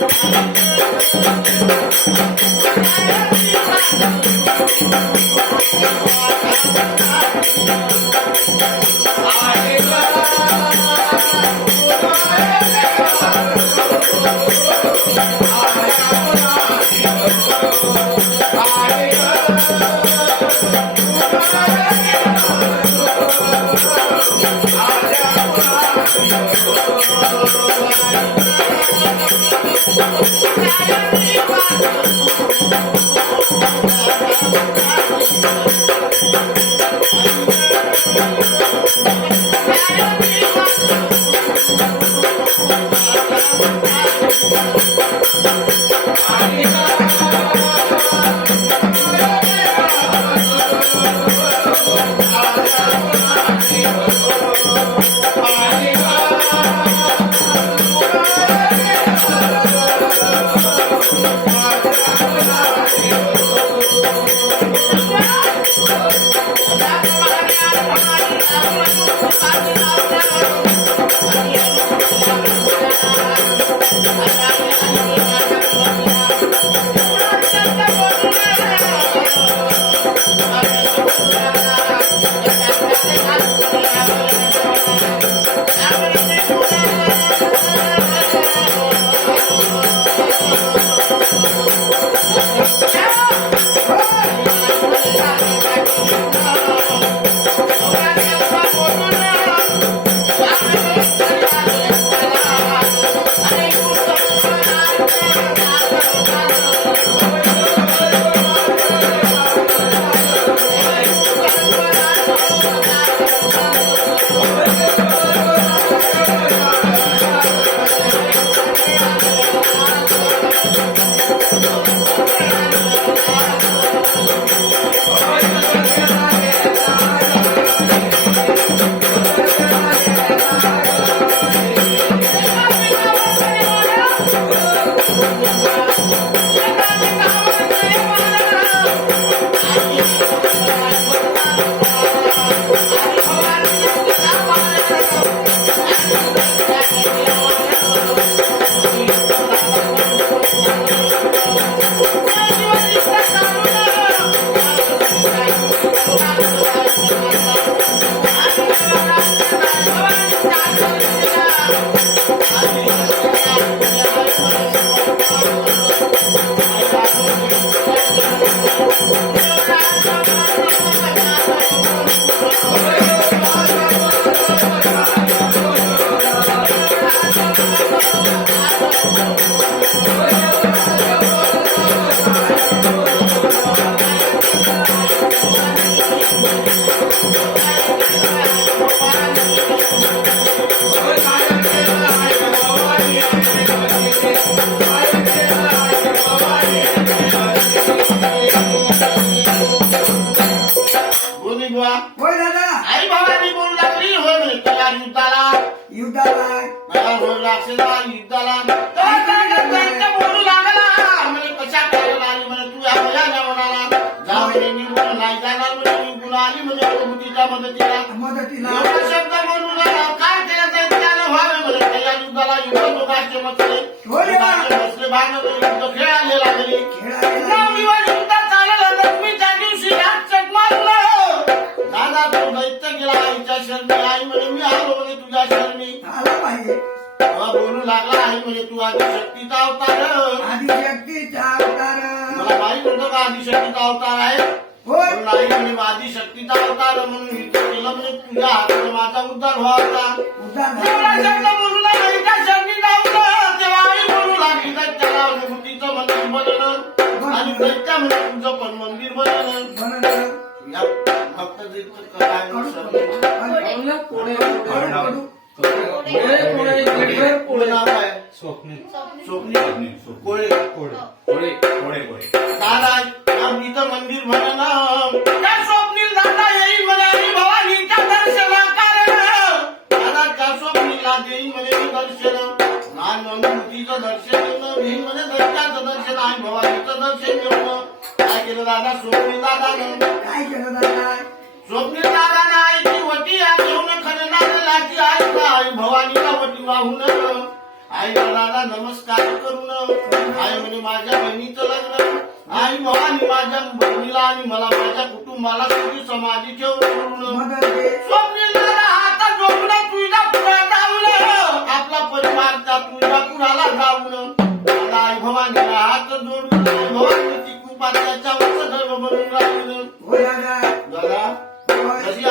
बोली बुवा मदतीला. मदतीला. शब्द बोलून लोकांचे मसले होय देवा. लोकांचे मसले भांडण युद्ध खेळायला लागले खेळायला नवविवाह युद्ध चाललं तर मी त्या दिवशी रातचक मारलं दादा तो दैत्य गेला आईच्या शरणी आई म्हणे मी आलो म्हणे तुझ्या शरणी आला पाहिजे तेव्हा बोलू लागला आई म्हणे तू आदिशक्तीचा अवतार आदिशक्तीचा अवतार मला माहीत होतं का आदिशक्तीचा अवतार आहे होय म्हणून आई म्हणे आदिशक्तीचा अवतार म्हणून युद्ध केलं म्हणे तुझ्या हाताने माझा उद्धार व्हावा उद्धार झाला. कोळे कोळे कोळे कोळे. दादा आम्हीचं मंदिर म्हणणं त्या दादा स्वप्नील दादानं काय केलं दादा? स्वप्नील दादानं आईची वटी घेऊन खणनाला लाची आई आई भवानीला वटी वाहून आईला दादा नमस्कार करून. आई म्हणे माझ्या बहिणीचं लग्न. आई भवानी माझ्या बहिणीला आणि मला माझ्या कुटुंबाला तुझी समाधी ठेवून स्वप्नील दादा हात जोडून तुझ्या जाऊन आपला परिवार त्या तुझ्या पुढाला जाऊन. दादा आई भवानीला हात जोडून आई भवानीची कृपा त्याच्यावर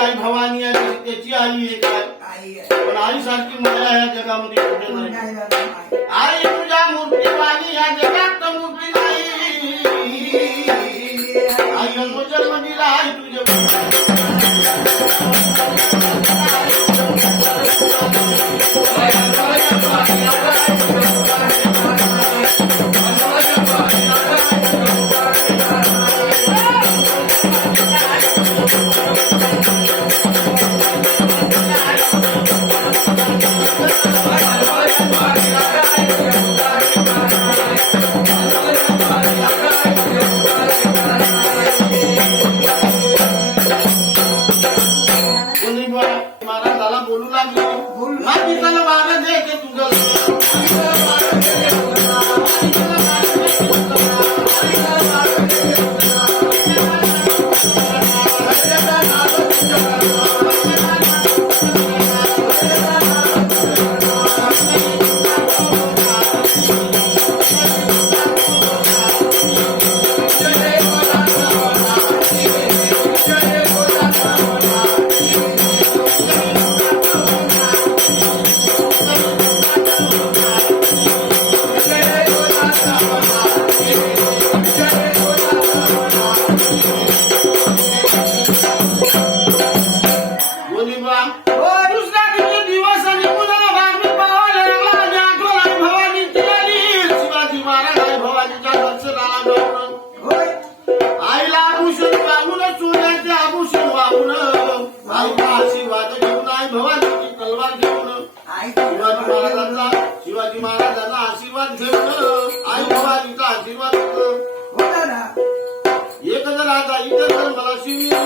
आई भवानी आहे त्याची आई एक आहे आई. पण आईसारखी माया या जगामध्ये कुठे नाही. आई तुझ्या मूर्ती या जगात मूर्ती नाही आई जन्म दिला आई तुझे बोलू माझी त्याला तुझं? जर मला